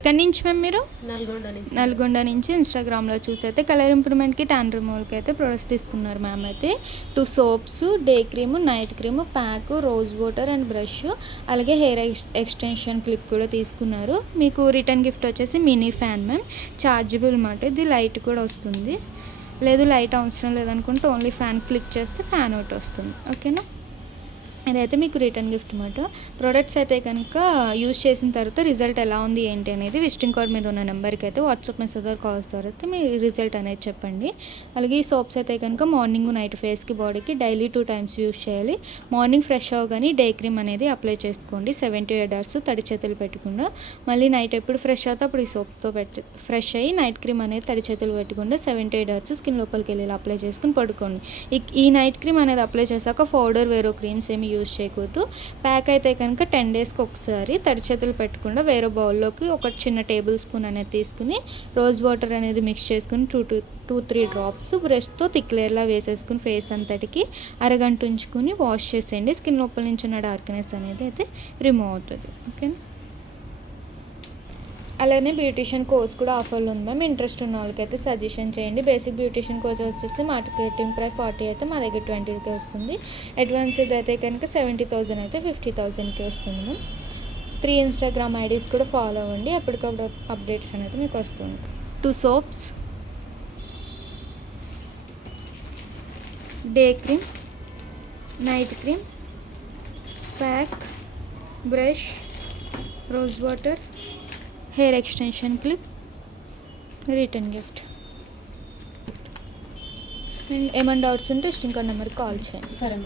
ఎక్కడి నుంచి మ్యామ్ మీరు? నల్గొండ నుంచి ఇన్స్టాగ్రామ్లో చూసి అయితే కలర్ ఇంప్రూవ్మెంట్కి ట్యాన్ రిమూవల్కి అయితే ప్రొడక్ట్స్ తీసుకున్నారు మ్యామ్. అయితే 2 soaps, day cream, night cream, pack, rose water and brush, అలాగే హెయిర్ ఎక్స్టెన్షన్ క్లిప్ కూడా తీసుకున్నారు. మీకు రిటర్న్ గిఫ్ట్ వచ్చేసి మినీ ఫ్యాన్ మ్యామ్, ఛార్జబుల్ అన్నమాట. ఇది లైట్ కూడా వస్తుంది. లేదు లైట్ అవసరం లేదనుకుంటే ఓన్లీ ఫ్యాన్ క్లిక్ చేస్తే ఫ్యాన్ అవుట్ వస్తుంది. ఓకేనా, ఇదైతే మీకు రిటర్న్ గిఫ్ట్ అనమాట. ప్రోడక్ట్స్ అయితే కనుక యూజ్ చేసిన తర్వాత రిజల్ట్ ఎలా ఉంది ఏంటి అనేది విజిటింగ్ కార్డ్ మీద ఉన్న నెంబర్కి అయితే వాట్సాప్ మెసేజ్ ద్వారా కాల్స్ ద్వారా అయితే మీ రిజల్ట్ అనేది చెప్పండి. అలాగే ఈ సోప్స్ అయితే కనుక మార్నింగ్ నైట్ ఫేస్కి బాడీకి డైలీ 2 టైమ్స్ యూజ్ చేయాలి. మార్నింగ్ ఫ్రెష్ అవ్వగానే డే క్రీమ్ అనేది అప్లై చేసుకోండి 78 అవర్స్ తడి చేతులు పెట్టకుండా. మళ్ళీ నైట్ ఎప్పుడు ఫ్రెష్ అవుతే అప్పుడు ఈ సోప్తో ఫ్రెష్ అయ్యి నైట్ క్రీమ్ అనేది తడి చేతులు పెట్టకుండా 78 అవర్స్ స్కిన్ లోపలికి వెళ్ళి అప్లై చేసుకుని పడుకోండి. ఈ నైట్ క్రీమ్ అనేది అప్లై చేశాక పౌడర్ వేరే క్రీమ్స్ ఏమి యూజ్ చేయకూడదు. ప్యాక్ అయితే కనుక 10 డేస్కి ఒకసారి తడి చేతులు పెట్టకుండా వేరే బౌల్లోకి ఒక చిన్న టేబుల్ స్పూన్ అనేది తీసుకుని రోజ్ వాటర్ అనేది మిక్స్ చేసుకుని 2-3 డ్రాప్స్ బ్రష్తో థిక్ లేయర్లా వేసేసుకుని ఫేస్ అంతటికి అరగంట ఉంచుకుని వాష్ చేసేయండి. స్కిన్ లోపల నుంచి ఉన్న డార్క్నెస్ అనేది అయితే రిమూవ్ అవుతుంది. ఓకేనా, అలానే బ్యూటిషియన్ కోర్స్ కూడా ఆఫర్లో ఉంది మ్యామ్. ఇంట్రెస్ట్ ఉన్న వాళ్ళకైతే సజెషన్ చేయండి. బేసిక్ బ్యూటిషియన్ కోర్స్ వచ్చేసి మార్కెటింగ్ ప్రైస్ 40 అయితే మా దగ్గర 20కి వస్తుంది. అడ్వాన్స్ అయితే కనుక 70,000 అయితే 50,000కి వస్తుంది మ్యామ్. 3 ఇన్స్టాగ్రామ్ ఐడీస్ కూడా ఫాలో అవ్వండి, అప్పటికప్పుడు అప్డేట్స్ అనేది మీకు వస్తుంది. 2 soaps, day cream, night cream, pack, brush, rose water, hair extension clip, return gift. ఏమైనా డౌట్స్ ఉంటే విజిటింగ్ కార్డ్ నెంబర్కి కాల్ చేయండి. సరే.